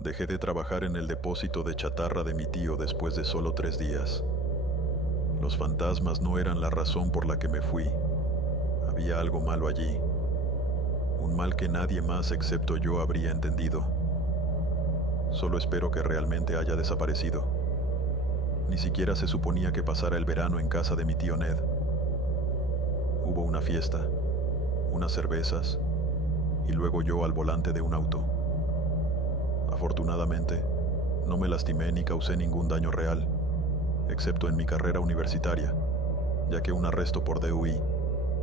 Dejé de trabajar en el depósito de chatarra de mi tío después de solo 3 días. Los fantasmas no eran la razón por la que me fui. Había algo malo allí. Un mal que nadie más excepto yo habría entendido. Solo espero que realmente haya desaparecido. Ni siquiera se suponía que pasara el verano en casa de mi tío Ned. Hubo una fiesta, unas cervezas, y luego yo al volante de un auto. Afortunadamente, no me lastimé ni causé ningún daño real, excepto en mi carrera universitaria, ya que un arresto por DUI,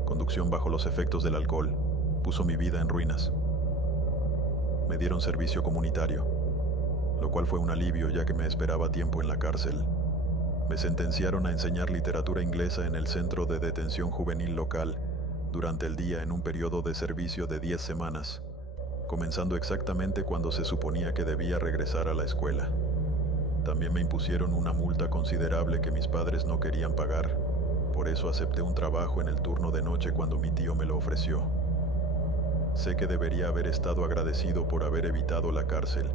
conducción bajo los efectos del alcohol, puso mi vida en ruinas. Me dieron servicio comunitario, lo cual fue un alivio ya que me esperaba tiempo en la cárcel. Me sentenciaron a enseñar literatura inglesa en el centro de detención juvenil local durante el día en un periodo de servicio de 10 semanas, comenzando exactamente cuando se suponía que debía regresar a la escuela. También me impusieron una multa considerable que mis padres no querían pagar, por eso acepté un trabajo en el turno de noche cuando mi tío me lo ofreció. Sé que debería haber estado agradecido por haber evitado la cárcel,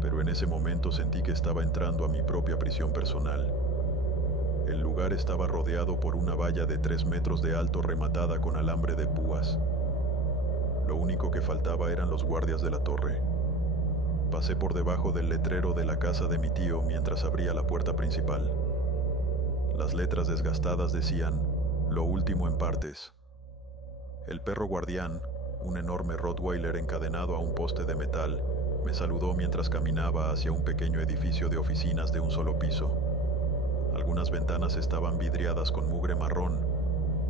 pero en ese momento sentí que estaba entrando a mi propia prisión personal. El lugar estaba rodeado por una valla de 3 metros de alto rematada con alambre de púas. Lo único que faltaba eran los guardias de la torre. Pasé por debajo del letrero de la casa de mi tío mientras abría la puerta principal. Las letras desgastadas decían, "Lo último en partes". El perro guardián, un enorme Rottweiler encadenado a un poste de metal, me saludó mientras caminaba hacia un pequeño edificio de oficinas de un solo piso. Algunas ventanas estaban vidriadas con mugre marrón.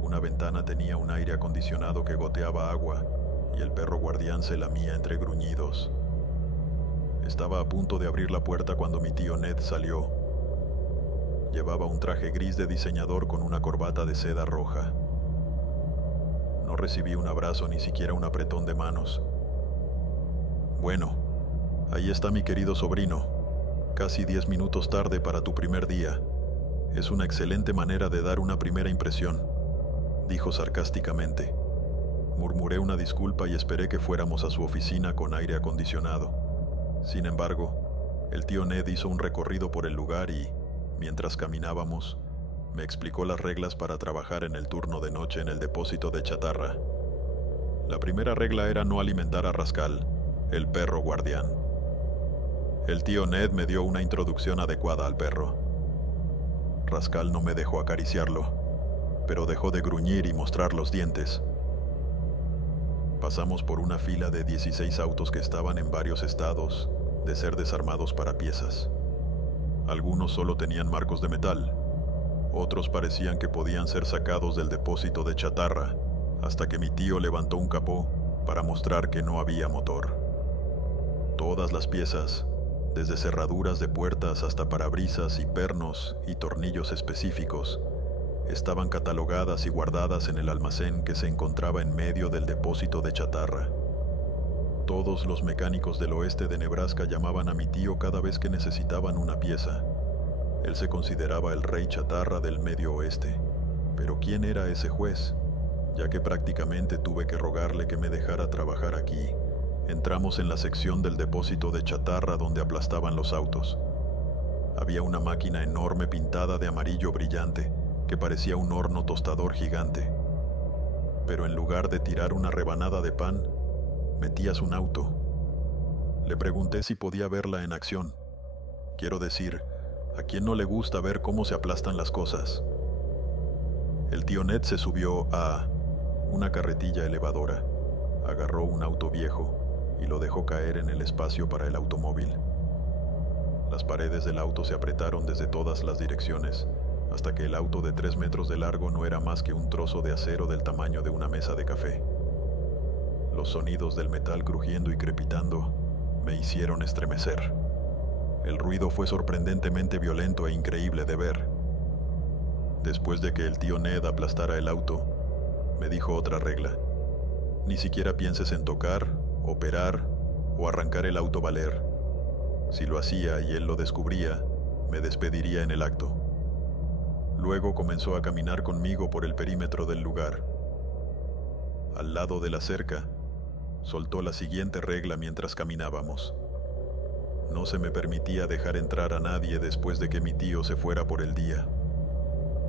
Una ventana tenía un aire acondicionado que goteaba agua, y el perro guardián se lamía entre gruñidos. Estaba a punto de abrir la puerta cuando mi tío Ned salió. Llevaba un traje gris de diseñador con una corbata de seda roja. No recibí un abrazo ni siquiera un apretón de manos. "Bueno, ahí está mi querido sobrino, casi 10 minutos tarde para tu primer día. Es una excelente manera de dar una primera impresión", dijo sarcásticamente. Murmuré una disculpa y esperé que fuéramos a su oficina con aire acondicionado. Sin embargo, el tío Ned hizo un recorrido por el lugar y, mientras caminábamos, me explicó las reglas para trabajar en el turno de noche en el depósito de chatarra. La primera regla era no alimentar a Rascal, el perro guardián. El tío Ned me dio una introducción adecuada al perro. Rascal no me dejó acariciarlo, pero dejó de gruñir y mostrar los dientes. Pasamos por una fila de 16 autos que estaban en varios estados de ser desarmados para piezas. Algunos solo tenían marcos de metal, otros parecían que podían ser sacados del depósito de chatarra, hasta que mi tío levantó un capó para mostrar que no había motor. Todas las piezas, desde cerraduras de puertas hasta parabrisas y pernos y tornillos específicos, estaban catalogadas y guardadas en el almacén que se encontraba en medio del depósito de chatarra. Todos los mecánicos del oeste de Nebraska llamaban a mi tío cada vez que necesitaban una pieza. Él se consideraba el rey chatarra del medio oeste. Pero ¿quién era ese juez? Ya que prácticamente tuve que rogarle que me dejara trabajar aquí. Entramos en la sección del depósito de chatarra donde aplastaban los autos. Había una máquina enorme pintada de amarillo brillante, que parecía un horno tostador gigante. Pero en lugar de tirar una rebanada de pan, metías un auto. Le pregunté si podía verla en acción. Quiero decir, ¿a quién no le gusta ver cómo se aplastan las cosas? El tío Ned se subió a una carretilla elevadora, agarró un auto viejo y lo dejó caer en el espacio para el automóvil. Las paredes del auto se apretaron desde todas las direcciones, hasta que el auto de 3 metros de largo no era más que un trozo de acero del tamaño de una mesa de café. Los sonidos del metal crujiendo y crepitando me hicieron estremecer. El ruido fue sorprendentemente violento e increíble de ver. Después de que el tío Ned aplastara el auto, me dijo otra regla: ni siquiera pienses en tocar, operar o arrancar el auto valer. Si lo hacía y él lo descubría, me despediría en el acto. Luego comenzó a caminar conmigo por el perímetro del lugar. Al lado de la cerca, soltó la siguiente regla mientras caminábamos: No se me permitía dejar entrar a nadie después de que mi tío se fuera por el día.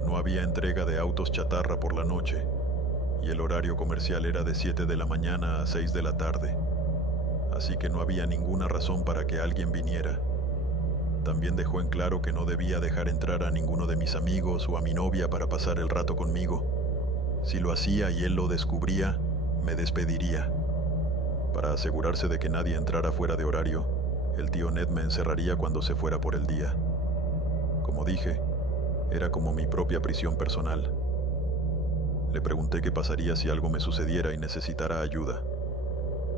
No había entrega de autos chatarra por la noche, y el horario comercial era de 7 de la mañana a 6 de la tarde. Así que no había ninguna razón para que alguien viniera. También dejó en claro que no debía dejar entrar a ninguno de mis amigos o a mi novia para pasar el rato conmigo. Si lo hacía y él lo descubría, me despediría. Para asegurarse de que nadie entrara fuera de horario, el tío Ned me encerraría cuando se fuera por el día. Como dije, era como mi propia prisión personal. Le pregunté qué pasaría si algo me sucediera y necesitara ayuda.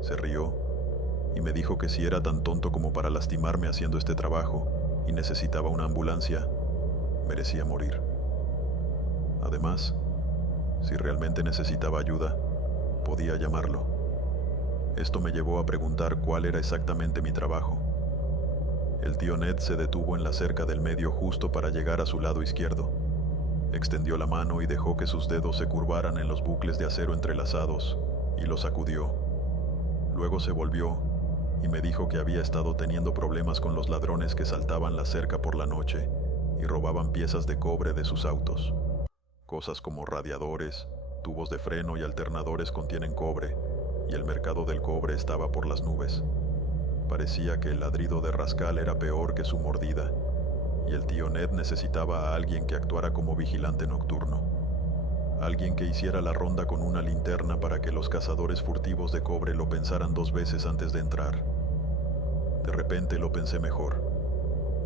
Se rió y me dijo que si era tan tonto como para lastimarme haciendo este trabajo y necesitaba una ambulancia, merecía morir. Además, si realmente necesitaba ayuda, podía llamarlo. Esto me llevó a preguntar cuál era exactamente mi trabajo. El tío Ned se detuvo en la cerca del medio justo para llegar a su lado izquierdo. Extendió la mano y dejó que sus dedos se curvaran en los bucles de acero entrelazados y los sacudió. Luego se volvió y me dijo que había estado teniendo problemas con los ladrones que saltaban la cerca por la noche y robaban piezas de cobre de sus autos. Cosas como radiadores, tubos de freno y alternadores contienen cobre, y el mercado del cobre estaba por las nubes. Parecía que el ladrido de Rascal era peor que su mordida, y el tío Ned necesitaba a alguien que actuara como vigilante nocturno. Alguien que hiciera la ronda con una linterna para que los cazadores furtivos de cobre lo pensaran 2 veces antes de entrar. De repente lo pensé mejor.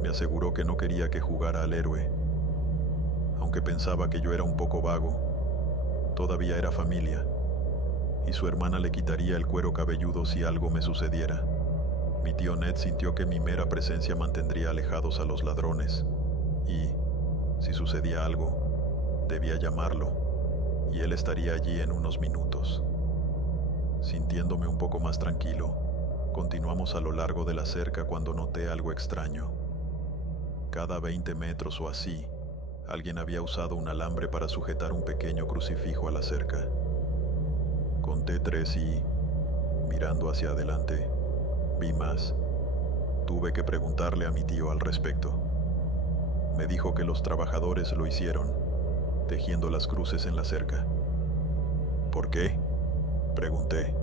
Me aseguró que no quería que jugara al héroe. Aunque pensaba que yo era un poco vago, todavía era familia, y su hermana le quitaría el cuero cabelludo si algo me sucediera. Mi tío Ned sintió que mi mera presencia mantendría alejados a los ladrones, y, si sucedía algo, debía llamarlo, y él estaría allí en unos minutos. Sintiéndome un poco más tranquilo, continuamos a lo largo de la cerca cuando noté algo extraño. Cada 20 metros o así, alguien había usado un alambre para sujetar un pequeño crucifijo a la cerca. Conté 3 y, mirando hacia adelante, vi más. Tuve que preguntarle a mi tío al respecto. Me dijo que los trabajadores lo hicieron, tejiendo las cruces en la cerca. ¿Por qué?, pregunté.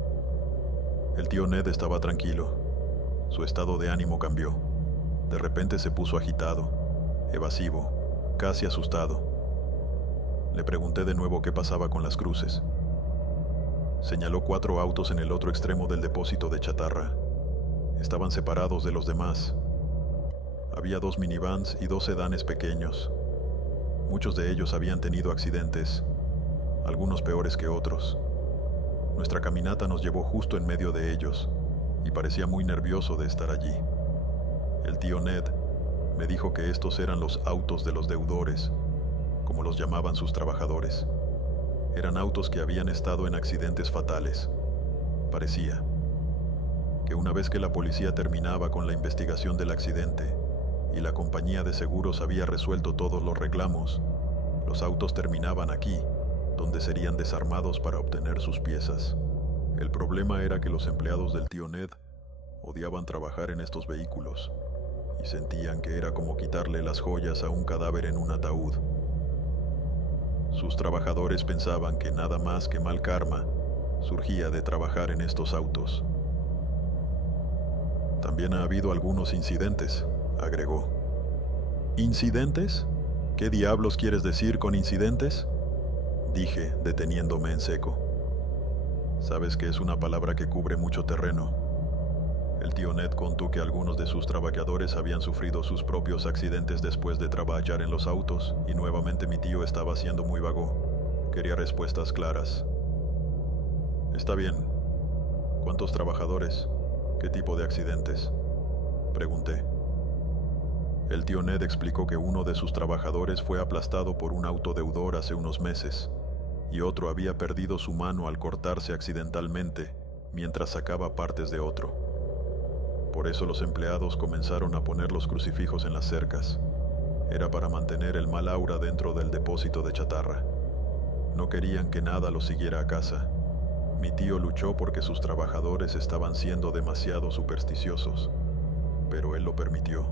El tío Ned estaba tranquilo. Su estado de ánimo cambió. De repente se puso agitado, evasivo, casi asustado. Le pregunté de nuevo qué pasaba con las cruces. Señaló 4 autos en el otro extremo del depósito de chatarra. Estaban separados de los demás. Había 2 minivans y 2 sedanes pequeños. Muchos de ellos habían tenido accidentes, algunos peores que otros. Nuestra caminata nos llevó justo en medio de ellos, y parecía muy nervioso de estar allí. El tío Ned me dijo que estos eran los autos de los deudores, como los llamaban sus trabajadores. Eran autos que habían estado en accidentes fatales. Parecía que una vez que la policía terminaba con la investigación del accidente y la compañía de seguros había resuelto todos los reclamos, los autos terminaban aquí, donde serían desarmados para obtener sus piezas. El problema era que los empleados del tío Ned odiaban trabajar en estos vehículos y sentían que era como quitarle las joyas a un cadáver en un ataúd. Sus trabajadores pensaban que nada más que mal karma surgía de trabajar en estos autos. También ha habido algunos incidentes, agregó. ¿Incidentes? ¿Qué diablos quieres decir con incidentes?, dije, deteniéndome en seco. Sabes que es una palabra que cubre mucho terreno. El tío Ned contó que algunos de sus trabajadores habían sufrido sus propios accidentes después de trabajar en los autos, y nuevamente mi tío estaba siendo muy vago. Quería respuestas claras. Está bien. ¿Cuántos trabajadores? ¿Qué tipo de accidentes?, pregunté. El tío Ned explicó que uno de sus trabajadores fue aplastado por un auto deudor hace unos meses, y otro había perdido su mano al cortarse accidentalmente mientras sacaba partes de otro. Por eso los empleados comenzaron a poner los crucifijos en las cercas. Era para mantener el mal aura dentro del depósito de chatarra. No querían que nada los siguiera a casa. Mi tío luchó porque sus trabajadores estaban siendo demasiado supersticiosos. pero él lo permitió.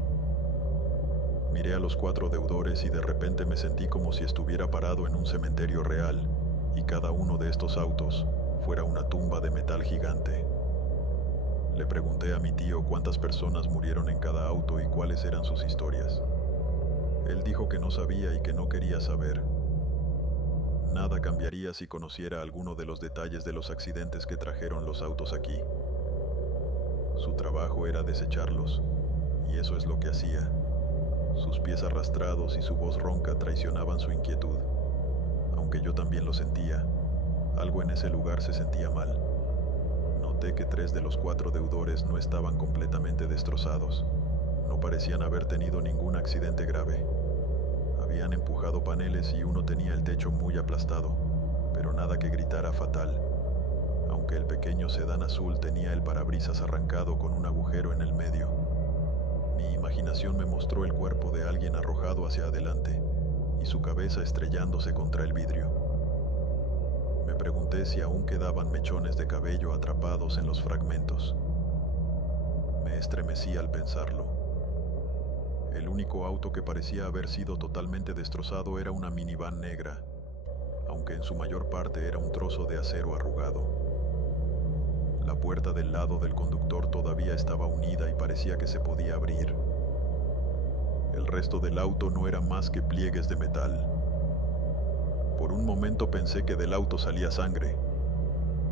Miré a los 4 deudores y de repente me sentí como si estuviera parado en un cementerio real y cada uno de estos autos fuera una tumba de metal gigante. Le pregunté a mi tío cuántas personas murieron en cada auto y cuáles eran sus historias. Él dijo que no sabía y que no quería saber. Nada cambiaría si conociera alguno de los detalles de los accidentes que trajeron los autos aquí. Su trabajo era desecharlos, y eso es lo que hacía. Sus pies arrastrados y su voz ronca traicionaban su inquietud. Aunque yo también lo sentía, algo en ese lugar se sentía mal. Noté que 3 de los 4 deudores no estaban completamente destrozados. No parecían haber tenido ningún accidente grave. Habían empujado paneles y uno tenía el techo muy aplastado, pero nada que gritara fatal. Aunque el pequeño sedán azul tenía el parabrisas arrancado con un agujero en el medio. Mi imaginación me mostró el cuerpo de alguien arrojado hacia adelante y su cabeza estrellándose contra el vidrio. Me pregunté si aún quedaban mechones de cabello atrapados en los fragmentos. Me estremecí al pensarlo. El único auto que parecía haber sido totalmente destrozado era una minivan negra, aunque en su mayor parte era un trozo de acero arrugado. La puerta del lado del conductor todavía estaba unida y parecía que se podía abrir. El resto del auto no era más que pliegues de metal. Por un momento pensé que del auto salía sangre,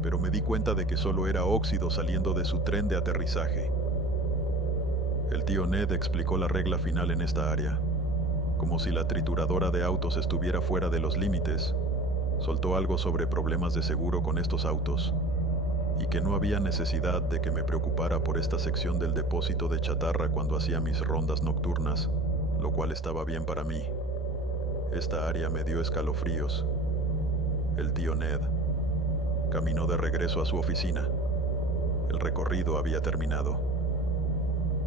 pero me di cuenta de que solo era óxido saliendo de su tren de aterrizaje. El tío Ned explicó la regla final en esta área. Como si la trituradora de autos estuviera fuera de los límites, soltó algo sobre problemas de seguro con estos autos, y que no había necesidad de que me preocupara por esta sección del depósito de chatarra cuando hacía mis rondas nocturnas, lo cual estaba bien para mí. Esta área me dio escalofríos. El tío Ned caminó de regreso a su oficina. El recorrido había terminado.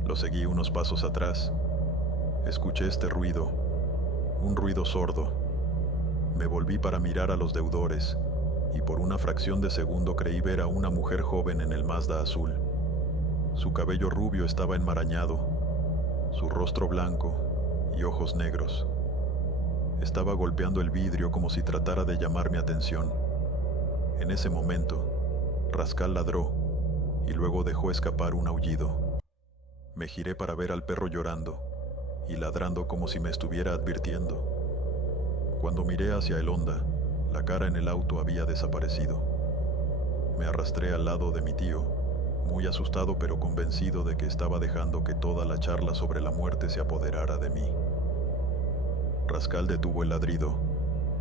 Lo seguí unos pasos atrás. Escuché este ruido, un ruido sordo. Me volví para mirar a los deudores, y por una fracción de segundo creí ver a una mujer joven en el Mazda azul. Su cabello rubio estaba enmarañado, su rostro blanco y ojos negros. Estaba golpeando el vidrio como si tratara de llamar mi atención. En ese momento, Rascal ladró y luego dejó escapar un aullido. Me giré para ver al perro llorando y ladrando como si me estuviera advirtiendo. Cuando miré hacia el Honda, la cara en el auto había desaparecido. Me arrastré al lado de mi tío, muy asustado pero convencido de que estaba dejando que toda la charla sobre la muerte se apoderara de mí. Rascal detuvo el ladrido,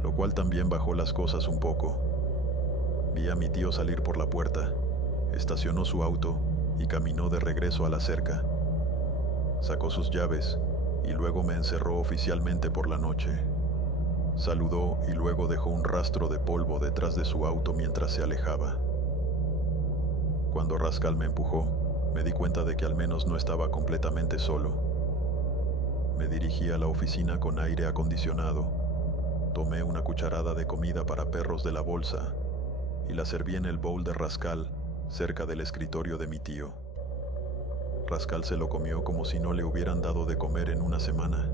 lo cual también bajó las cosas un poco. Vi a mi tío salir por la puerta, estacionó su auto y caminó de regreso a la cerca. Sacó sus llaves y luego me encerró oficialmente por la noche. Saludó y luego dejó un rastro de polvo detrás de su auto mientras se alejaba. Cuando Rascal me empujó, me di cuenta de que al menos no estaba completamente solo. Me dirigí a la oficina con aire acondicionado. Tomé una cucharada de comida para perros de la bolsa y la serví en el bowl de Rascal cerca del escritorio de mi tío. Rascal se lo comió como si no le hubieran dado de comer en una semana,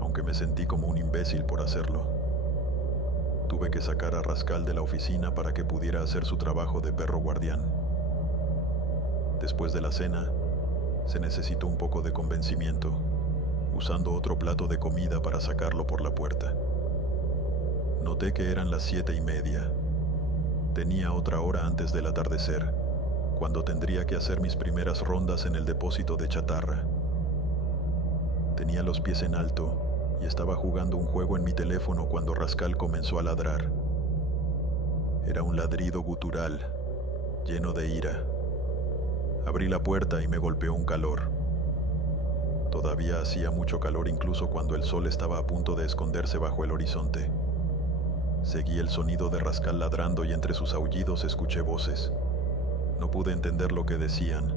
aunque me sentí como un imbécil por hacerlo. Tuve que sacar a Rascal de la oficina para que pudiera hacer su trabajo de perro guardián. Después de la cena, se necesitó un poco de convencimiento, usando otro plato de comida para sacarlo por la puerta. Noté que eran las 7:30. Tenía otra hora antes del atardecer, cuando tendría que hacer mis primeras rondas en el depósito de chatarra. Tenía los pies en alto y estaba jugando un juego en mi teléfono cuando Rascal comenzó a ladrar. Era un ladrido gutural, lleno de ira. Abrí la puerta y me golpeó un calor. Todavía hacía mucho calor incluso cuando el sol estaba a punto de esconderse bajo el horizonte. Seguí el sonido de Rascal ladrando y entre sus aullidos escuché voces. No pude entender lo que decían,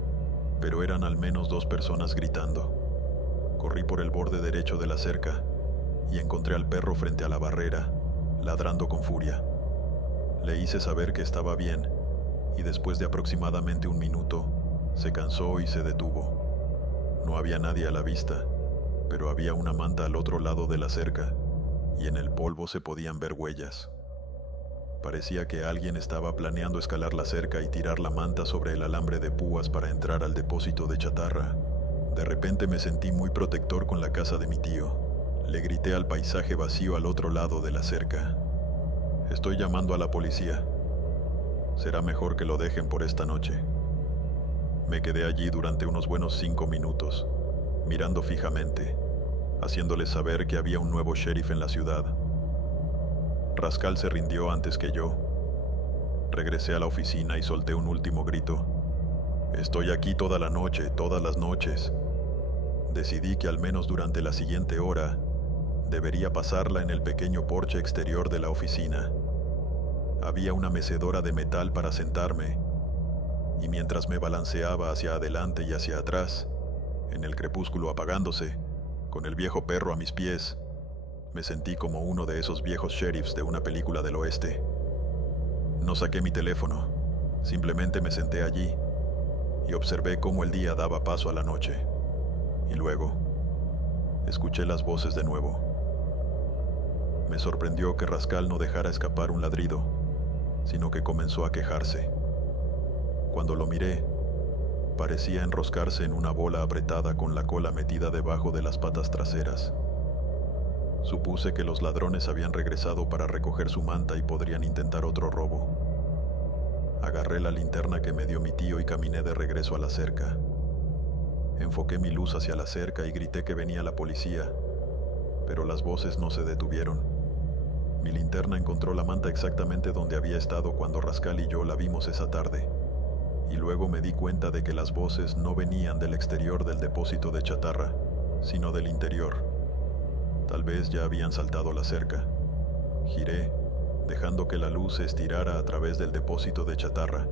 pero eran al menos 2 personas gritando. Corrí por el borde derecho de la cerca y encontré al perro frente a la barrera, ladrando con furia. Le hice saber que estaba bien, y después de aproximadamente un minuto, se cansó y se detuvo. No había nadie a la vista, pero había una manta al otro lado de la cerca, y en el polvo se podían ver huellas. Parecía que alguien estaba planeando escalar la cerca y tirar la manta sobre el alambre de púas para entrar al depósito de chatarra. De repente me sentí muy protector con la casa de mi tío. Le grité al paisaje vacío al otro lado de la cerca: «Estoy llamando a la policía. Será mejor que lo dejen por esta noche». Me quedé allí durante unos buenos 5 minutos, mirando fijamente, haciéndoles saber que había un nuevo sheriff en la ciudad. Rascal se rindió antes que yo. Regresé a la oficina y solté un último grito: «Estoy aquí toda la noche, todas las noches». Decidí que al menos durante la siguiente hora debería pasarla en el pequeño porche exterior de la oficina. Había una mecedora de metal para sentarme, y mientras me balanceaba hacia adelante y hacia atrás, en el crepúsculo apagándose, con el viejo perro a mis pies, me sentí como uno de esos viejos sheriffs de una película del oeste. No saqué mi teléfono, simplemente me senté allí y observé cómo el día daba paso a la noche. Y luego, escuché las voces de nuevo. Me sorprendió que Rascal no dejara escapar un ladrido, sino que comenzó a quejarse. Cuando lo miré, parecía enroscarse en una bola apretada con la cola metida debajo de las patas traseras. Supuse que los ladrones habían regresado para recoger su manta y podrían intentar otro robo. Agarré la linterna que me dio mi tío y caminé de regreso a la cerca. Enfoqué mi luz hacia la cerca y grité que venía la policía, pero las voces no se detuvieron. Mi linterna encontró la manta exactamente donde había estado cuando Rascal y yo la vimos esa tarde, y luego me di cuenta de que las voces no venían del exterior del depósito de chatarra, sino del interior. Tal vez ya habían saltado la cerca. Giré, dejando que la luz se estirara a través del depósito de chatarra,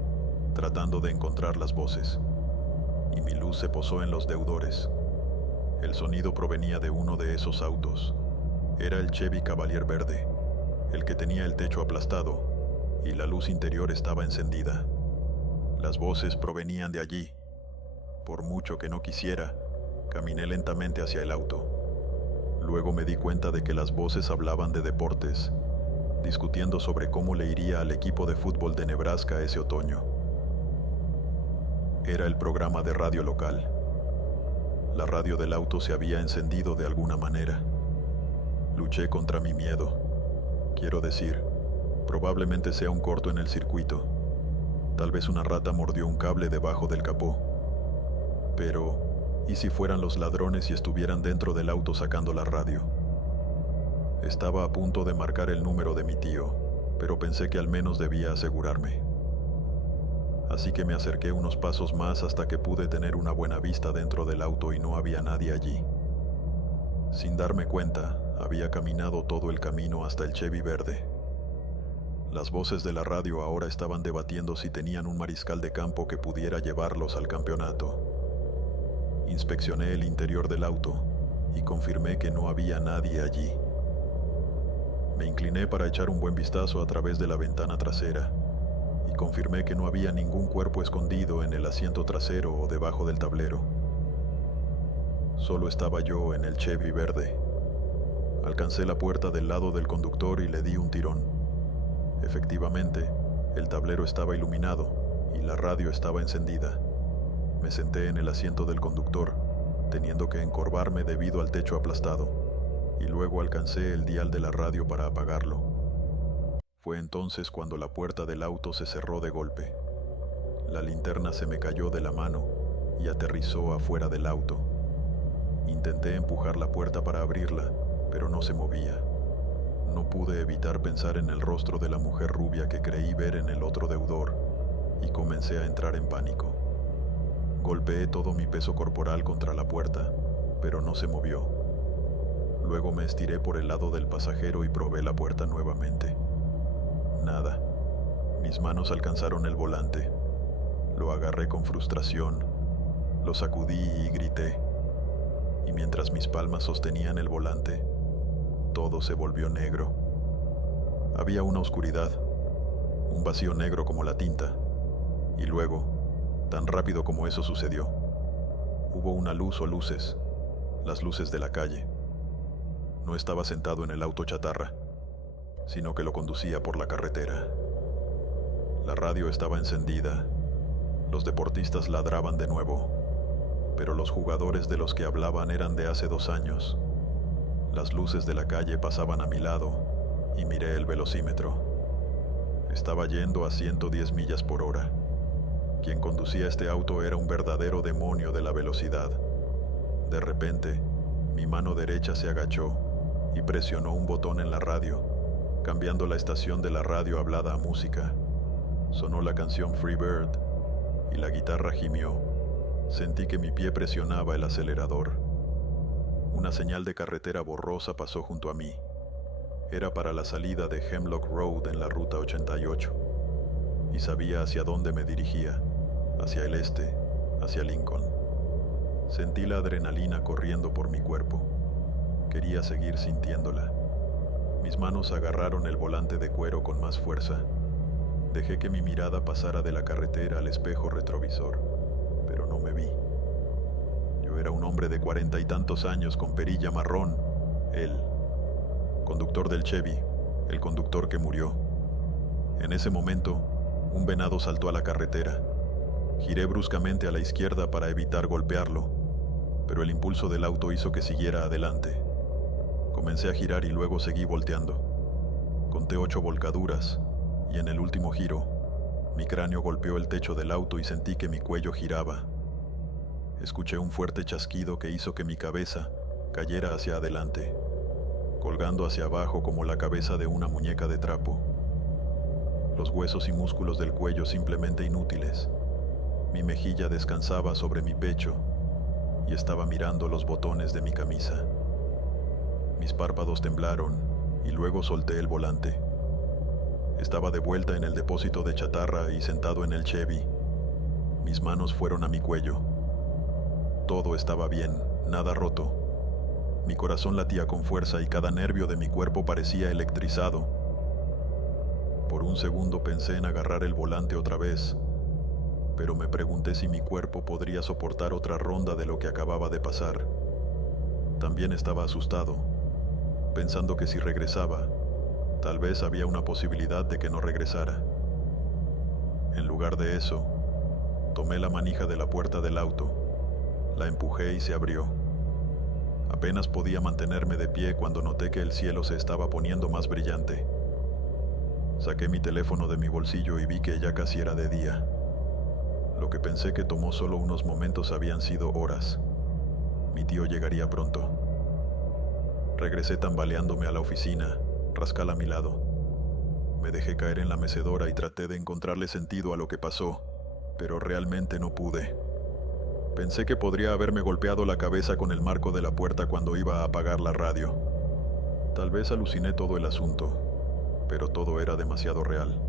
tratando de encontrar las voces. Y mi luz se posó en los deudores. El sonido provenía de uno de esos autos. Era el Chevy Cavalier verde, el que tenía el techo aplastado, y la luz interior estaba encendida. Las voces provenían de allí. Por mucho que no quisiera, caminé lentamente hacia el auto. Luego me di cuenta de que las voces hablaban de deportes, discutiendo sobre cómo le iría al equipo de fútbol de Nebraska ese otoño. Era el programa de radio local. La radio del auto se había encendido de alguna manera. Luché contra mi miedo. Quiero decir, probablemente sea un corto en el circuito. Tal vez una rata mordió un cable debajo del capó. Pero, ¿y si fueran los ladrones y estuvieran dentro del auto sacando la radio? Estaba a punto de marcar el número de mi tío, pero pensé que al menos debía asegurarme. Así que me acerqué unos pasos más hasta que pude tener una buena vista dentro del auto y no había nadie allí. Sin darme cuenta, había caminado todo el camino hasta el Chevy verde. Las voces de la radio ahora estaban debatiendo si tenían un mariscal de campo que pudiera llevarlos al campeonato. Inspeccioné el interior del auto y confirmé que no había nadie allí. Me incliné para echar un buen vistazo a través de la ventana trasera y confirmé que no había ningún cuerpo escondido en el asiento trasero o debajo del tablero. Solo estaba yo en el Chevy verde. Alcancé la puerta del lado del conductor y le di un tirón. Efectivamente, el tablero estaba iluminado y la radio estaba encendida. Me senté en el asiento del conductor, teniendo que encorvarme debido al techo aplastado, y luego alcancé el dial de la radio para apagarlo. Fue entonces cuando la puerta del auto se cerró de golpe. La linterna se me cayó de la mano y aterrizó afuera del auto. Intenté empujar la puerta para abrirla, pero no se movía. No pude evitar pensar en el rostro de la mujer rubia que creí ver en el otro deudor, y comencé a entrar en pánico. Golpeé todo mi peso corporal contra la puerta, pero no se movió. Luego me estiré por el lado del pasajero y probé la puerta nuevamente. Nada. Mis manos alcanzaron el volante. Lo agarré con frustración, lo sacudí y grité. Y mientras mis palmas sostenían el volante, todo se volvió negro. Había una oscuridad, un vacío negro como la tinta, y luego, tan rápido como eso sucedió, Hubo una luz o luces, las luces de la calle. No estaba sentado en el auto chatarra, sino que lo conducía por la carretera. La radio estaba encendida, los deportistas ladraban de nuevo, pero los jugadores de los que hablaban eran de hace 2 años. Las luces de la calle pasaban a mi lado y miré el velocímetro. Estaba yendo a 110 millas por hora. Quien conducía este auto era un verdadero demonio de la velocidad. De repente, mi mano derecha se agachó y presionó un botón en la radio, cambiando la estación de la radio hablada a música. Sonó la canción Free Bird y la guitarra gimió. Sentí que mi pie presionaba el acelerador. Una señal de carretera borrosa pasó junto a mí. Era para la salida de Hemlock Road en la ruta 88, y sabía hacia dónde me dirigía, hacia el este, hacia Lincoln. Sentí la adrenalina corriendo por mi cuerpo. Quería seguir sintiéndola. Mis manos agarraron el volante de cuero con más fuerza. Dejé que mi mirada pasara de la carretera al espejo retrovisor, pero no me vi. Yo era un hombre de 40 y tantos años con perilla marrón, él, conductor del Chevy, el conductor que murió. En ese momento, un venado saltó a la carretera. Giré bruscamente a la izquierda para evitar golpearlo, pero el impulso del auto hizo que siguiera adelante. Comencé a girar y luego seguí volteando. Conté 8 volcaduras, y en el último giro, mi cráneo golpeó el techo del auto y sentí que mi cuello giraba. Escuché un fuerte chasquido que hizo que mi cabeza cayera hacia adelante, colgando hacia abajo como la cabeza de una muñeca de trapo. Los huesos y músculos del cuello simplemente inútiles. Mi mejilla descansaba sobre mi pecho y estaba mirando los botones de mi camisa. Mis párpados temblaron y luego solté el volante. Estaba de vuelta en el depósito de chatarra y sentado en el Chevy. Mis manos fueron a mi cuello. Todo estaba bien, nada roto. Mi corazón latía con fuerza y cada nervio de mi cuerpo parecía electrizado. Por un segundo pensé en agarrar el volante otra vez, pero me pregunté si mi cuerpo podría soportar otra ronda de lo que acababa de pasar. También estaba asustado, pensando que si regresaba, tal vez había una posibilidad de que no regresara. En lugar de eso, tomé la manija de la puerta del auto, la empujé y se abrió. Apenas podía mantenerme de pie cuando noté que el cielo se estaba poniendo más brillante. Saqué mi teléfono de mi bolsillo y vi que ya casi era de día. Lo que pensé que tomó solo unos momentos habían sido horas. Mi tío llegaría pronto. Regresé tambaleándome a la oficina, Rascal a mi lado. Me dejé caer en la mecedora y traté de encontrarle sentido a lo que pasó, pero realmente no pude. Pensé que podría haberme golpeado la cabeza con el marco de la puerta cuando iba a apagar la radio. Tal vez aluciné todo el asunto, pero todo era demasiado real.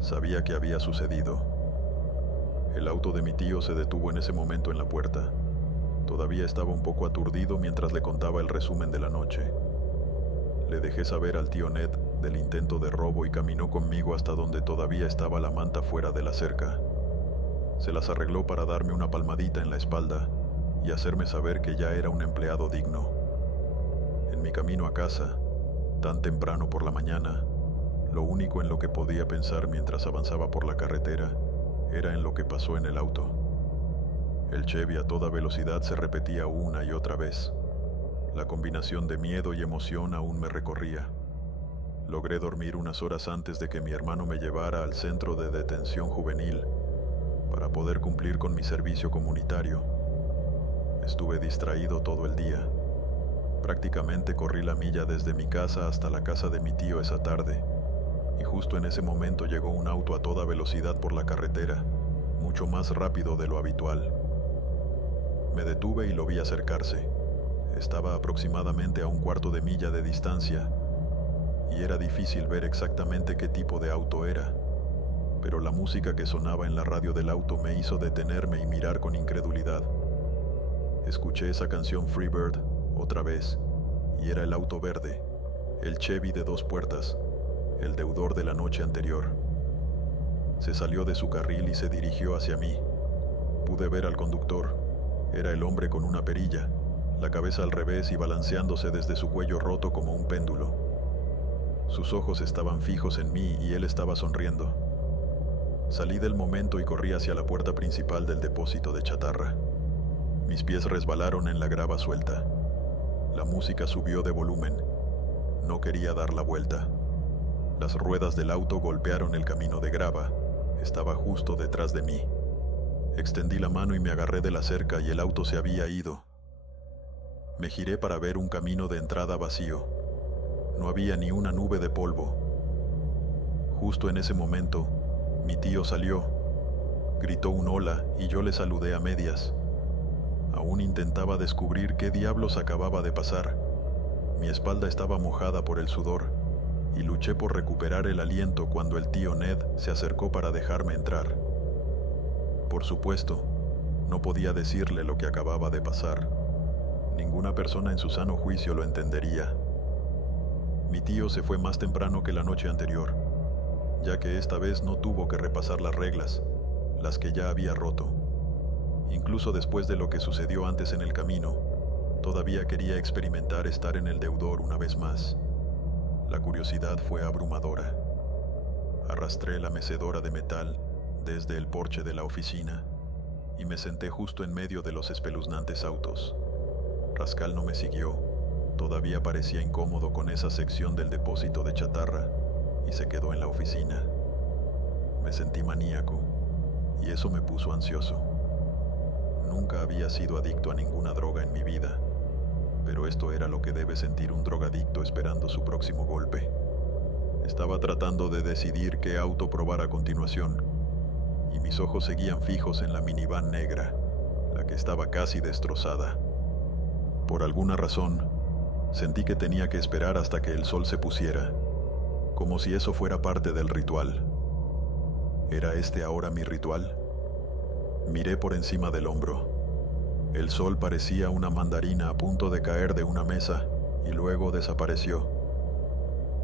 Sabía que había sucedido. El auto de mi tío se detuvo en ese momento en la puerta. Todavía estaba un poco aturdido mientras le contaba el resumen de la noche. Le dejé saber al tío Ned del intento de robo y caminó conmigo hasta donde todavía estaba la manta fuera de la cerca. Se las arregló para darme una palmadita en la espalda y hacerme saber que ya era un empleado digno. En mi camino a casa, tan temprano por la mañana, lo único en lo que podía pensar mientras avanzaba por la carretera era en lo que pasó en el auto. El Chevy a toda velocidad se repetía una y otra vez. La combinación de miedo y emoción aún me recorría. Logré dormir unas horas antes de que mi hermano me llevara al centro de detención juvenil para poder cumplir con mi servicio comunitario. Estuve distraído todo el día. Prácticamente corrí la milla desde mi casa hasta la casa de mi tío esa tarde, y justo en ese momento llegó un auto a toda velocidad por la carretera, mucho más rápido de lo habitual. Me detuve y lo vi acercarse. Estaba aproximadamente a 1/4 de milla de distancia, y era difícil ver exactamente qué tipo de auto era, pero la música que sonaba en la radio del auto me hizo detenerme y mirar con incredulidad. Escuché esa canción Free Bird otra vez, y era el auto verde, el Chevy de 2 puertas, el deudor de la noche anterior. Se salió de su carril y se dirigió hacia mí. Pude ver al conductor, Era el hombre con una perilla, la cabeza al revés y balanceándose desde su cuello roto como un péndulo. Sus ojos estaban fijos en mí y él estaba sonriendo. Salí del momento y corrí hacia la puerta principal del depósito de chatarra. Mis pies resbalaron en la grava suelta. La música subió de volumen. No quería dar la vuelta. Las ruedas del auto golpearon el camino de grava. Estaba justo detrás de mí. Extendí la mano y me agarré de la cerca y el auto se había ido. Me giré para ver un camino de entrada vacío. No había ni una nube de polvo. Justo en ese momento, mi tío salió. Gritó un hola y yo le saludé a medias. Aún intentaba descubrir qué diablos acababa de pasar. Mi espalda estaba mojada por el sudor y luché por recuperar el aliento cuando el tío Ned se acercó para dejarme entrar. Por supuesto, no podía decirle lo que acababa de pasar. Ninguna persona en su sano juicio lo entendería. Mi tío se fue más temprano que la noche anterior, ya que esta vez no tuvo que repasar las reglas, las que ya había roto. Incluso después de lo que sucedió antes en el camino, todavía quería experimentar estar en el deudor una vez más. La curiosidad fue abrumadora. Arrastré la mecedora de metal desde el porche de la oficina y me senté justo en medio de los espeluznantes autos. Rascal no me siguió. Todavía parecía incómodo con esa sección del depósito de chatarra y se quedó en la oficina. Me sentí maníaco y eso me puso ansioso. Nunca había sido adicto a ninguna droga en mi vida, pero esto era lo que debe sentir un drogadicto esperando su próximo golpe. Estaba tratando de decidir qué auto probar a continuación, y mis ojos seguían fijos en la minivan negra, la que estaba casi destrozada. Por alguna razón, sentí que tenía que esperar hasta que el sol se pusiera, como si eso fuera parte del ritual. ¿Era este ahora mi ritual? Miré por encima del hombro. El sol parecía una mandarina a punto de caer de una mesa y luego desapareció.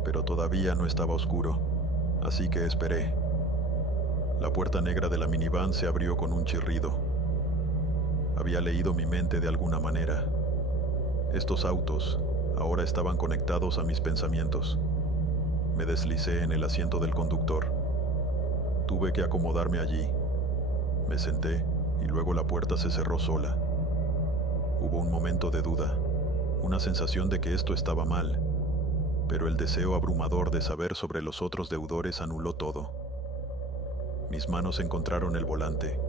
Pero todavía no estaba oscuro, así que esperé. La puerta negra de la minivan se abrió con un chirrido. Había leído mi mente de alguna manera. Estos autos ahora estaban conectados a mis pensamientos. Me deslicé en el asiento del conductor. Tuve que acomodarme allí. Me senté y luego la puerta se cerró sola. Hubo un momento de duda, una sensación de que esto estaba mal, pero el deseo abrumador de saber sobre los otros deudores anuló todo. Mis manos encontraron el volante.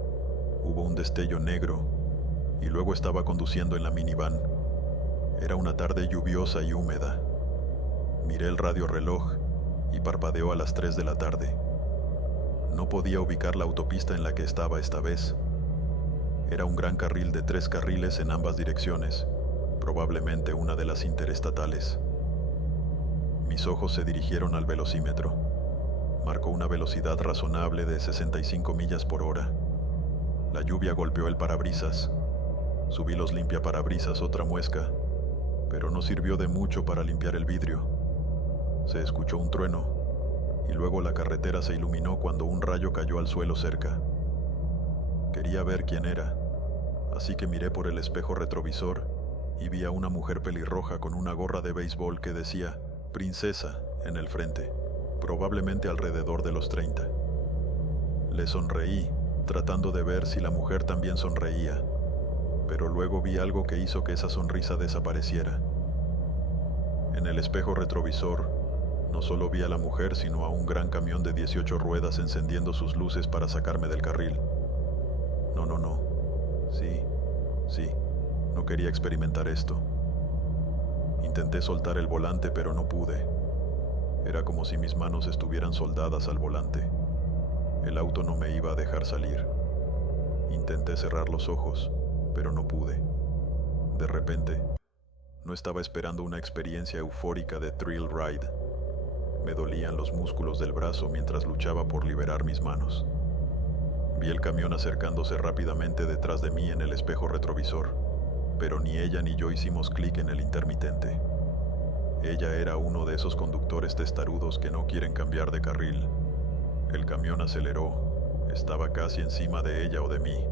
Hubo un destello negro y luego estaba conduciendo en la minivan. Era una tarde lluviosa y húmeda. Miré el radiorreloj y parpadeó a las 3 de la tarde. No podía ubicar la autopista en la que estaba esta vez. Era un gran carril de 3 carriles en ambas direcciones, probablemente una de las interestatales. Mis ojos se dirigieron al velocímetro. Marcó una velocidad razonable de 65 millas por hora. La lluvia golpeó el parabrisas. Subí los limpiaparabrisas otra muesca, pero no sirvió de mucho para limpiar el vidrio. Se escuchó un trueno, y luego la carretera se iluminó cuando un rayo cayó al suelo cerca. Quería ver quién era, así que miré por el espejo retrovisor y vi a una mujer pelirroja con una gorra de béisbol que decía «Princesa» en el frente, probablemente alrededor de los 30. Le sonreí, tratando de ver si la mujer también sonreía, pero luego vi algo que hizo que esa sonrisa desapareciera. En el espejo retrovisor, no solo vi a la mujer, sino a un gran camión de 18 ruedas encendiendo sus luces para sacarme del carril. No. Sí. No quería experimentar esto. Intenté soltar el volante, pero no pude. Era como si mis manos estuvieran soldadas al volante. El auto no me iba a dejar salir. Intenté cerrar los ojos, pero no pude. De repente, no estaba esperando una experiencia eufórica de thrill ride. Me dolían los músculos del brazo mientras luchaba por liberar mis manos. Vi el camión acercándose rápidamente detrás de mí en el espejo retrovisor, pero ni ella ni yo hicimos clic en el intermitente. Ella era uno de esos conductores testarudos que no quieren cambiar de carril. El camión aceleró. Estaba casi encima de ella o de mí.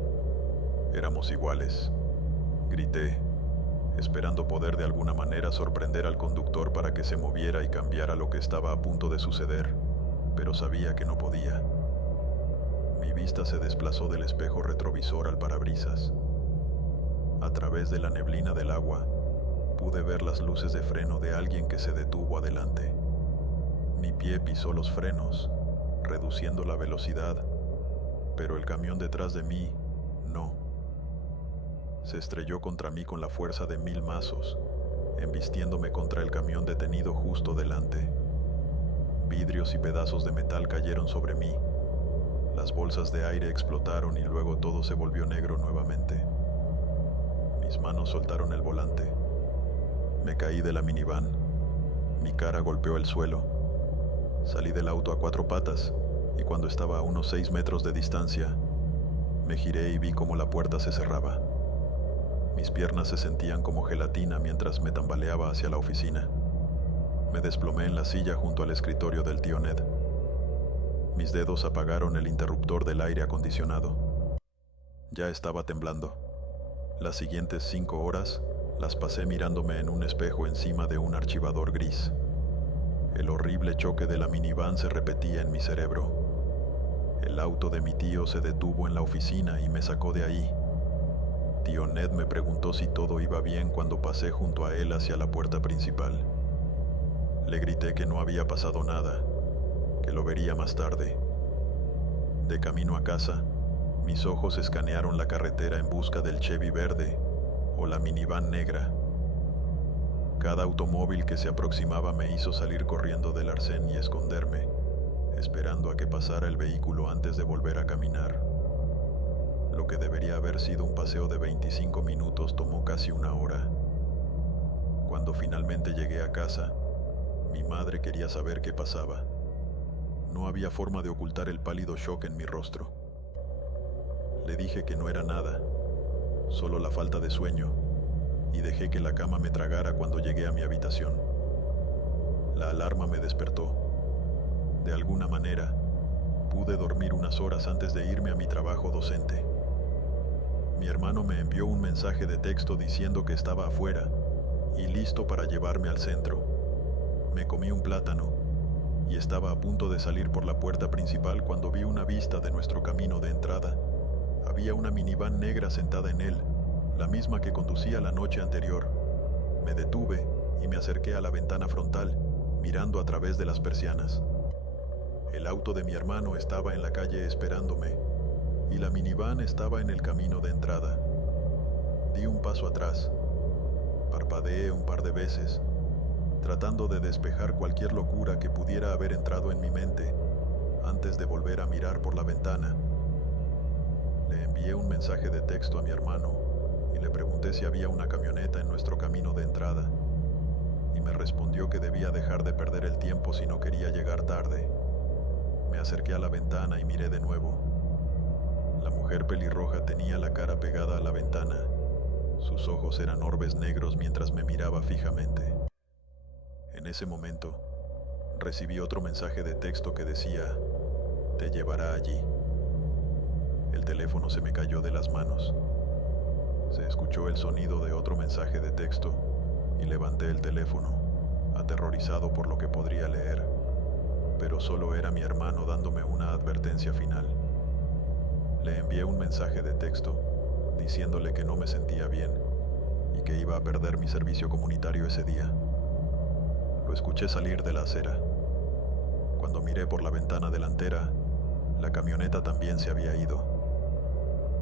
Éramos iguales. Grité, esperando poder de alguna manera sorprender al conductor para que se moviera y cambiara lo que estaba a punto de suceder, pero sabía que no podía. Mi vista se desplazó del espejo retrovisor al parabrisas. A través de la neblina del agua, pude ver las luces de freno de alguien que se detuvo adelante. Mi pie pisó los frenos, reduciendo la velocidad, pero el camión detrás de mí, no. Se estrelló contra mí con la fuerza de 1000 mazos, embistiéndome contra el camión detenido justo delante. Vidrios y pedazos de metal cayeron sobre mí. Las bolsas de aire explotaron y luego todo se volvió negro nuevamente. Mis manos soltaron el volante. Me caí de la minivan. Mi cara golpeó el suelo. Salí del auto a 4 patas y cuando estaba a unos 6 metros de distancia, me giré y vi cómo la puerta se cerraba. Mis piernas se sentían como gelatina mientras me tambaleaba hacia la oficina. Me desplomé en la silla junto al escritorio del tío Ned. Mis dedos apagaron el interruptor del aire acondicionado. Ya estaba temblando. Las siguientes 5 horas las pasé mirándome en un espejo encima de un archivador gris. El horrible choque de la minivan se repetía en mi cerebro. El auto de mi tío se detuvo en la oficina y me sacó de ahí. Tío Ned me preguntó si todo iba bien cuando pasé junto a él hacia la puerta principal. Le grité que no había pasado nada, que lo vería más tarde. De camino a casa, mis ojos escanearon la carretera en busca del Chevy verde o la minivan negra. Cada automóvil que se aproximaba me hizo salir corriendo del arcén y esconderme, esperando a que pasara el vehículo antes de volver a caminar. Lo que debería haber sido un paseo de 25 minutos tomó casi 1 hora. Cuando finalmente llegué a casa, mi madre quería saber qué pasaba. No había forma de ocultar el pálido shock en mi rostro. Le dije que no era nada, solo la falta de sueño, y dejé que la cama me tragara cuando llegué a mi habitación. La alarma me despertó. De alguna manera, pude dormir unas horas antes de irme a mi trabajo docente. Mi hermano me envió un mensaje de texto diciendo que estaba afuera y listo para llevarme al centro. Me comí un plátano y estaba a punto de salir por la puerta principal cuando vi una vista de nuestro camino de entrada. Había una minivan negra sentada en él, la misma que conducía la noche anterior. Me detuve y me acerqué a la ventana frontal, mirando a través de las persianas. El auto de mi hermano estaba en la calle esperándome, y la minivan estaba en el camino de entrada. Di un paso atrás. Parpadeé un par de veces, tratando de despejar cualquier locura que pudiera haber entrado en mi mente, antes de volver a mirar por la ventana. Le envié un mensaje de texto a mi hermano y le pregunté si había una camioneta en nuestro camino de entrada, y me respondió que debía dejar de perder el tiempo si no quería llegar tarde. Me acerqué a la ventana y miré de nuevo. La mujer pelirroja tenía la cara pegada a la ventana. Sus ojos eran orbes negros mientras me miraba fijamente. En ese momento, recibí otro mensaje de texto que decía, «Te llevará allí». El teléfono se me cayó de las manos. Se escuchó el sonido de otro mensaje de texto y levanté el teléfono, aterrorizado por lo que podría leer. Pero solo era mi hermano dándome una advertencia final. Le envié un mensaje de texto diciéndole que no me sentía bien y que iba a perder mi servicio comunitario ese día. Lo escuché salir de la acera. Cuando miré por la ventana delantera, la camioneta también se había ido.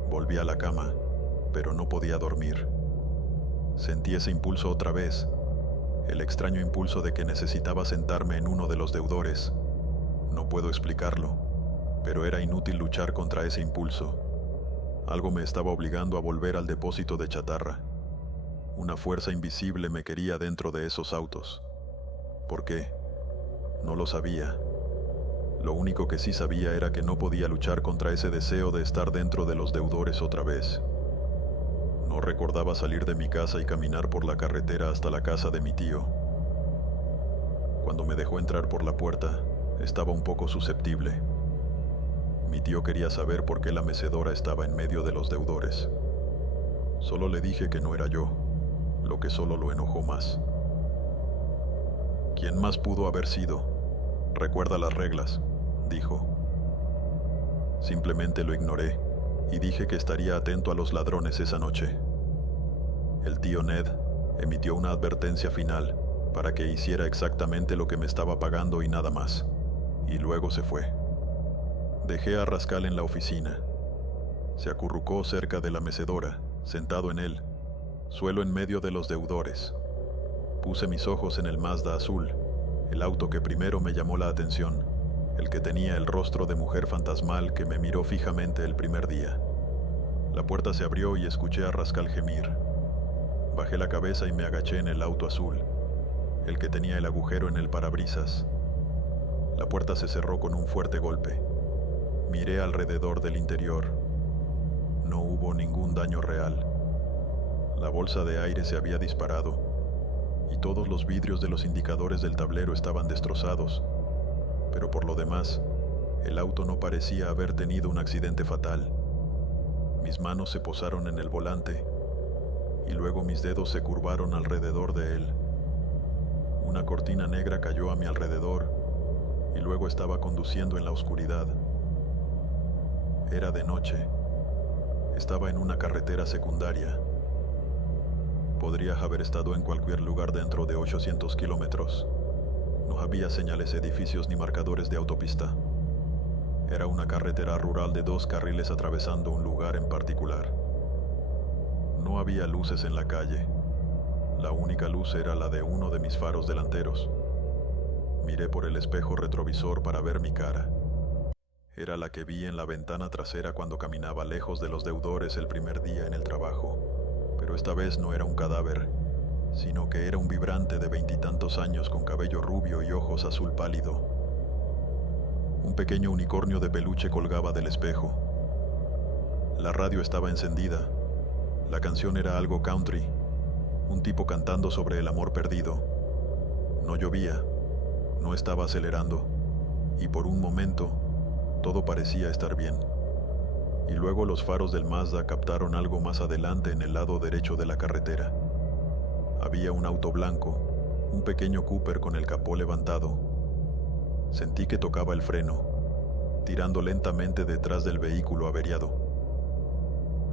Volví a la cama, pero no podía dormir. Sentí ese impulso otra vez, el extraño impulso de que necesitaba sentarme en uno de los deudores. No puedo explicarlo, pero era inútil luchar contra ese impulso. Algo me estaba obligando a volver al depósito de chatarra. Una fuerza invisible me quería dentro de esos autos. ¿Por qué? No lo sabía. Lo único que sí sabía era que no podía luchar contra ese deseo de estar dentro de los deudores otra vez. No recordaba salir de mi casa y caminar por la carretera hasta la casa de mi tío. Cuando me dejó entrar por la puerta, estaba un poco susceptible. Mi tío quería saber por qué la mecedora estaba en medio de los deudores. Solo le dije que no era yo, lo que solo lo enojó más. ¿Quién más pudo haber sido? Recuerda las reglas, dijo. Simplemente lo ignoré y dije que estaría atento a los ladrones esa noche. El tío Ned emitió una advertencia final para que hiciera exactamente lo que me estaba pagando y nada más, y luego se fue. Dejé a Rascal en la oficina. Se acurrucó cerca de la mecedora, sentado en él, suelo en medio de los deudores. Puse mis ojos en el Mazda azul, el auto que primero me llamó la atención, el que tenía el rostro de mujer fantasmal que me miró fijamente el primer día. La puerta se abrió y escuché a Rascal gemir. Bajé la cabeza y me agaché en el auto azul, el que tenía el agujero en el parabrisas. La puerta se cerró con un fuerte golpe. Miré alrededor del interior. No hubo ningún daño real. La bolsa de aire se había disparado y todos los vidrios de los indicadores del tablero estaban destrozados, pero por lo demás, el auto no parecía haber tenido un accidente fatal. Mis manos se posaron en el volante y luego mis dedos se curvaron alrededor de él. Una cortina negra cayó a mi alrededor y luego estaba conduciendo en la oscuridad. Era de noche. Estaba en una carretera secundaria. Podría haber estado en cualquier lugar dentro de 800 kilómetros. No había señales, edificios ni marcadores de autopista. Era una carretera rural de 2 carriles atravesando un lugar en particular. No había luces en la calle. La única luz era la de uno de mis faros delanteros. Miré por el espejo retrovisor para ver mi cara. Era la que vi en la ventana trasera cuando caminaba lejos de los deudores el primer día en el trabajo. Pero esta vez no era un cadáver, sino que era un vibrante de 20 y tantos años con cabello rubio y ojos azul pálido. Un pequeño unicornio de peluche colgaba del espejo. La radio estaba encendida. La canción era algo country, un tipo cantando sobre el amor perdido. No llovía, no estaba acelerando, y por un momento todo parecía estar bien. Y luego los faros del Mazda captaron algo más adelante en el lado derecho de la carretera. Había un auto blanco, un pequeño Cooper con el capó levantado. Sentí que tocaba el freno, tirando lentamente detrás del vehículo averiado.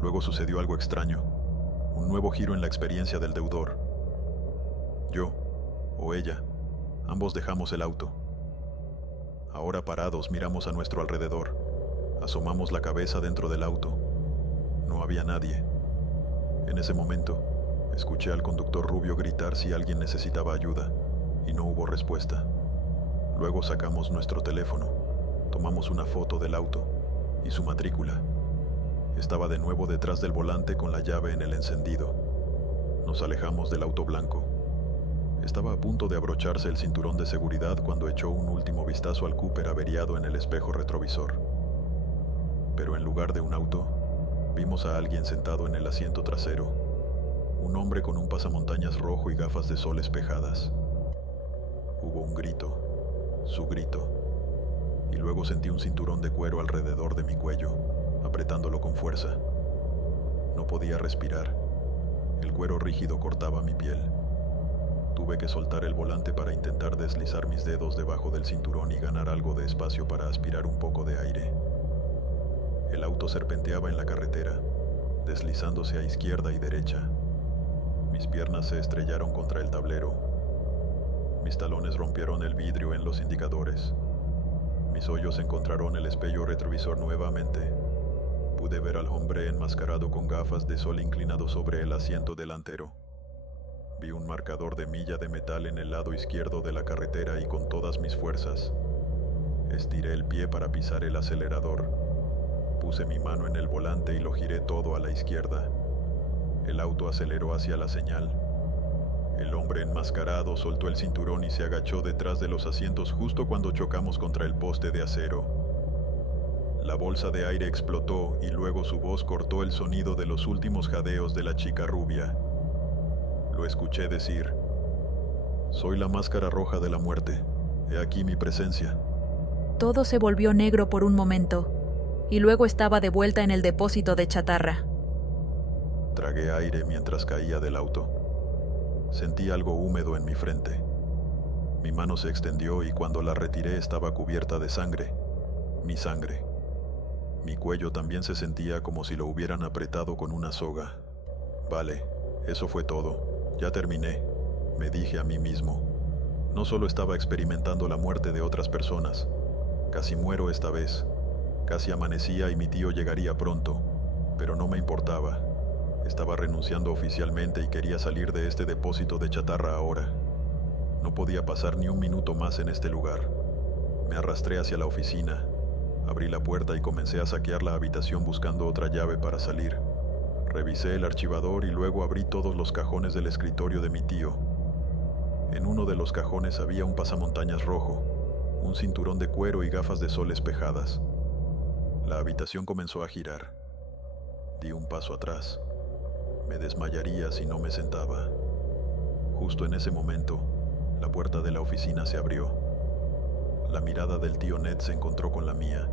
Luego sucedió algo extraño, un nuevo giro en la experiencia del deudor. Yo, o ella, ambos dejamos el auto. Ahora parados miramos a nuestro alrededor. Asomamos la cabeza dentro del auto. No había nadie. En ese momento, escuché al conductor rubio gritar si alguien necesitaba ayuda, y no hubo respuesta. Luego sacamos nuestro teléfono, tomamos una foto del auto y su matrícula. Estaba de nuevo detrás del volante con la llave en el encendido. Nos alejamos del auto blanco. Estaba a punto de abrocharse el cinturón de seguridad cuando echó un último vistazo al Cooper averiado en el espejo retrovisor. Pero en lugar de un auto, vimos a alguien sentado en el asiento trasero, un hombre con un pasamontañas rojo y gafas de sol espejadas. Hubo un grito, su grito, y luego sentí un cinturón de cuero alrededor de mi cuello, apretándolo con fuerza. No podía respirar. El cuero rígido cortaba mi piel. Tuve que soltar el volante para intentar deslizar mis dedos debajo del cinturón y ganar algo de espacio para aspirar un poco de aire. El auto serpenteaba en la carretera, deslizándose a izquierda y derecha. Mis piernas se estrellaron contra el tablero. Mis talones rompieron el vidrio en los indicadores. Mis hoyos encontraron el espejo retrovisor nuevamente. Pude ver al hombre enmascarado con gafas de sol inclinado sobre el asiento delantero. Vi un marcador de milla de metal en el lado izquierdo de la carretera y con todas mis fuerzas estiré el pie para pisar el acelerador. Puse mi mano en el volante y lo giré todo a la izquierda. El auto aceleró hacia la señal. El hombre enmascarado soltó el cinturón y se agachó detrás de los asientos justo cuando chocamos contra el poste de acero. La bolsa de aire explotó y luego su voz cortó el sonido de los últimos jadeos de la chica rubia. Lo escuché decir: «Soy la máscara roja de la muerte. He aquí mi presencia». Todo se volvió negro por un momento, y luego estaba de vuelta en el depósito de chatarra. Tragué aire mientras caía del auto. Sentí algo húmedo en mi frente. Mi mano se extendió y cuando la retiré estaba cubierta de sangre. Mi sangre. Mi cuello también se sentía como si lo hubieran apretado con una soga. Vale, eso fue todo. Ya terminé, me dije a mí mismo. No solo estaba experimentando la muerte de otras personas. Casi muero esta vez. Casi amanecía y mi tío llegaría pronto. Pero no me importaba. Estaba renunciando oficialmente y quería salir de este depósito de chatarra ahora. No podía pasar ni un minuto más en este lugar. Me arrastré hacia la oficina. Abrí la puerta y comencé a saquear la habitación buscando otra llave para salir. Revisé el archivador y luego abrí todos los cajones del escritorio de mi tío. En uno de los cajones había un pasamontañas rojo, un cinturón de cuero y gafas de sol espejadas. La habitación comenzó a girar. Di un paso atrás. Me desmayaría si no me sentaba. Justo en ese momento, la puerta de la oficina se abrió. La mirada del tío Ned se encontró con la mía,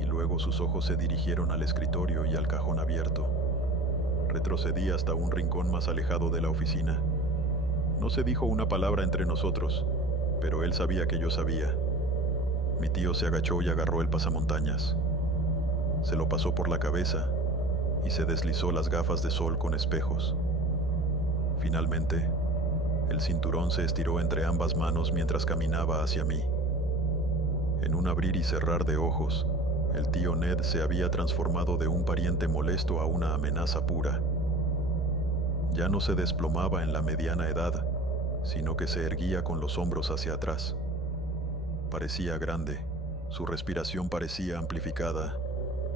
y luego sus ojos se dirigieron al escritorio y al cajón abierto. Retrocedí hasta un rincón más alejado de la oficina. No se dijo una palabra entre nosotros, pero él sabía que yo sabía. Mi tío se agachó y agarró el pasamontañas. Se lo pasó por la cabeza y se deslizó las gafas de sol con espejos. Finalmente, el cinturón se estiró entre ambas manos mientras caminaba hacia mí. En un abrir y cerrar de ojos, el tío Ned se había transformado de un pariente molesto a una amenaza pura. Ya no se desplomaba en la mediana edad, sino que se erguía con los hombros hacia atrás. Parecía grande, su respiración parecía amplificada,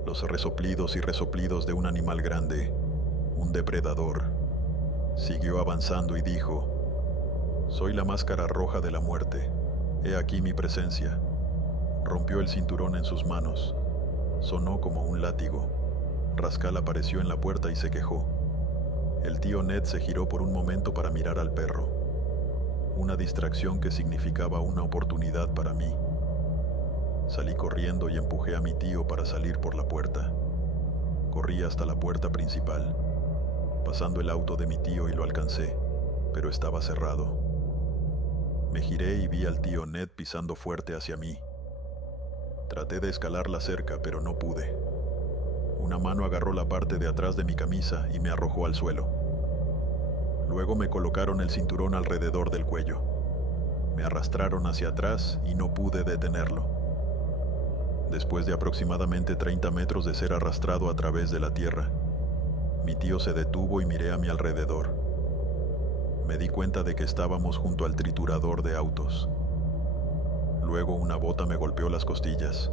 los resoplidos y resoplidos de un animal grande, un depredador. Siguió avanzando y dijo: «Soy la máscara roja de la muerte. He aquí mi presencia». Rompió el cinturón en sus manos. Sonó como un látigo. Rascal apareció en la puerta y se quejó. El tío Ned se giró por un momento para mirar al perro. Una distracción que significaba una oportunidad para mí. Salí corriendo y empujé a mi tío para salir por la puerta. Corrí hasta la puerta principal, pasando el auto de mi tío y lo alcancé, pero estaba cerrado. Me giré y vi al tío Ned pisando fuerte hacia mí. Traté de escalar la cerca, pero no pude. Una mano agarró la parte de atrás de mi camisa y me arrojó al suelo. Luego me colocaron el cinturón alrededor del cuello. Me arrastraron hacia atrás y no pude detenerlo. Después de aproximadamente 30 metros de ser arrastrado a través de la tierra, mi tío se detuvo y miré a mi alrededor. Me di cuenta de que estábamos junto al triturador de autos. Luego una bota me golpeó las costillas.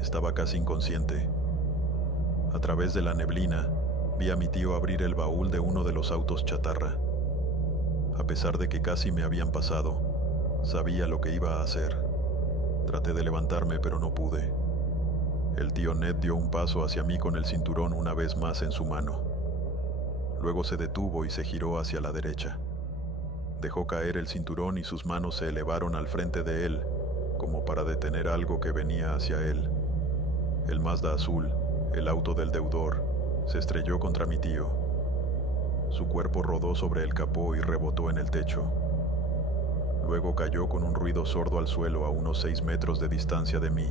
Estaba casi inconsciente. A través de la neblina, vi a mi tío abrir el baúl de uno de los autos chatarra. A pesar de que casi me habían pasado, sabía lo que iba a hacer. Traté de levantarme, pero no pude. El tío Ned dio un paso hacia mí con el cinturón una vez más en su mano. Luego se detuvo y se giró hacia la derecha. Dejó caer el cinturón y sus manos se elevaron al frente de él, como para detener algo que venía hacia él. El Mazda azul, el auto del deudor, se estrelló contra mi tío. Su cuerpo rodó sobre el capó y rebotó en el techo. Luego cayó con un ruido sordo al suelo a unos 6 metros de distancia de mí.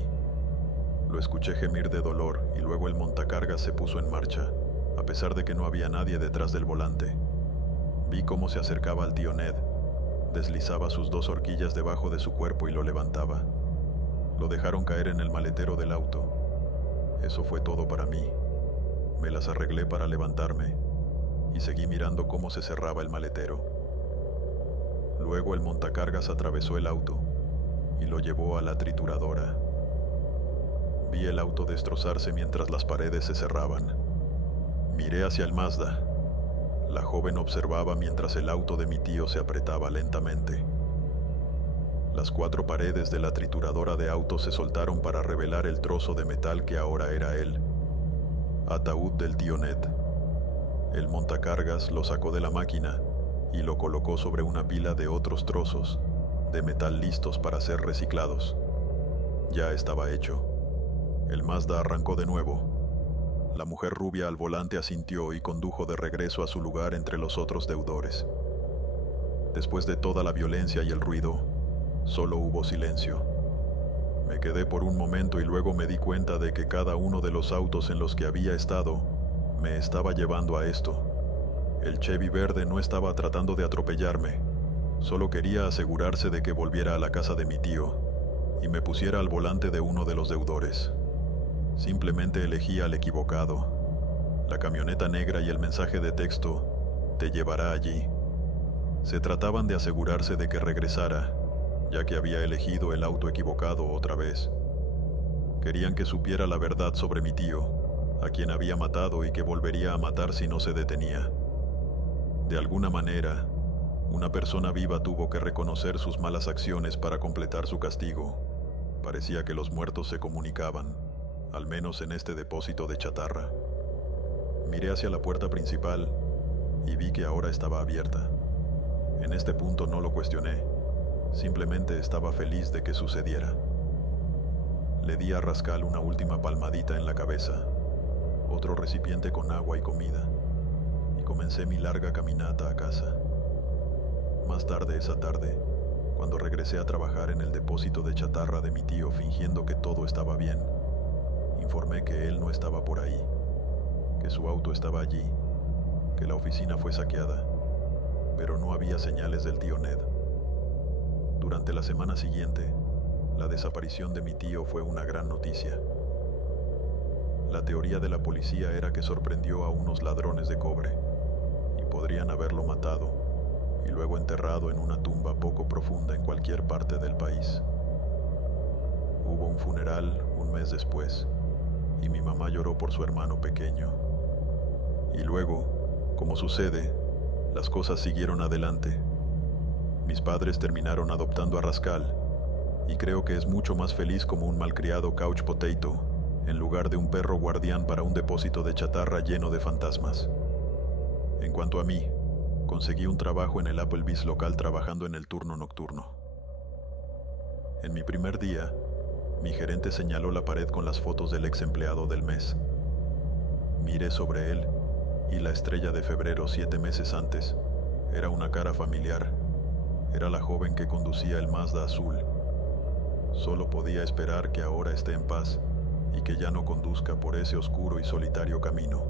Lo escuché gemir de dolor y luego el montacargas se puso en marcha, a pesar de que no había nadie detrás del volante. Vi cómo se acercaba al tío Ned. Deslizaba sus 2 horquillas debajo de su cuerpo y lo levantaba. Lo dejaron caer en el maletero del auto. Eso fue todo para mí. Me las arreglé para levantarme y seguí mirando cómo se cerraba el maletero. Luego el montacargas atravesó el auto y lo llevó a la trituradora. Vi el auto destrozarse mientras las paredes se cerraban. Miré hacia el Mazda. La joven observaba mientras el auto de mi tío se apretaba lentamente. Las 4 paredes de la trituradora de autos se soltaron para revelar el trozo de metal que ahora era él. Ataúd del tío Ned. El montacargas lo sacó de la máquina y lo colocó sobre una pila de otros trozos de metal listos para ser reciclados. Ya estaba hecho. El Mazda arrancó de nuevo. La mujer rubia al volante asintió y condujo de regreso a su lugar entre los otros deudores. Después de toda la violencia y el ruido, solo hubo silencio. Me quedé por un momento y luego me di cuenta de que cada uno de los autos en los que había estado me estaba llevando a esto. El Chevy verde no estaba tratando de atropellarme, solo quería asegurarse de que volviera a la casa de mi tío y me pusiera al volante de uno de los deudores. Simplemente elegí al equivocado. La camioneta negra y el mensaje de texto "te llevará allí". Se trataban de asegurarse de que regresara, ya que había elegido el auto equivocado otra vez. Querían que supiera la verdad sobre mi tío, a quien había matado y que volvería a matar si no se detenía. De alguna manera, una persona viva tuvo que reconocer sus malas acciones para completar su castigo. Parecía que los muertos se comunicaban, al menos en este depósito de chatarra. Miré hacia la puerta principal y vi que ahora estaba abierta. En este punto no lo cuestioné, simplemente estaba feliz de que sucediera. Le di a Rascal una última palmadita en la cabeza, otro recipiente con agua y comida, y comencé mi larga caminata a casa. Más tarde esa tarde, cuando regresé a trabajar en el depósito de chatarra de mi tío fingiendo que todo estaba bien, informé que él no estaba por ahí, que su auto estaba allí, que la oficina fue saqueada, pero no había señales del tío Ned. Durante la semana siguiente, la desaparición de mi tío fue una gran noticia. La teoría de la policía era que sorprendió a unos ladrones de cobre y podrían haberlo matado y luego enterrado en una tumba poco profunda en cualquier parte del país. Hubo un funeral un mes después y mi mamá lloró por su hermano pequeño. Y luego, como sucede, las cosas siguieron adelante. Mis padres terminaron adoptando a Rascal y creo que es mucho más feliz como un malcriado couch potato en lugar de un perro guardián para un depósito de chatarra lleno de fantasmas. En cuanto a mí, conseguí un trabajo en el Applebee's local trabajando en el turno nocturno. En mi primer día, mi gerente señaló la pared con las fotos del ex empleado del mes. Miré sobre él y la estrella de febrero 7 meses antes era una cara familiar. Era la joven que conducía el Mazda azul. Solo podía esperar que ahora esté en paz y que ya no conduzca por ese oscuro y solitario camino.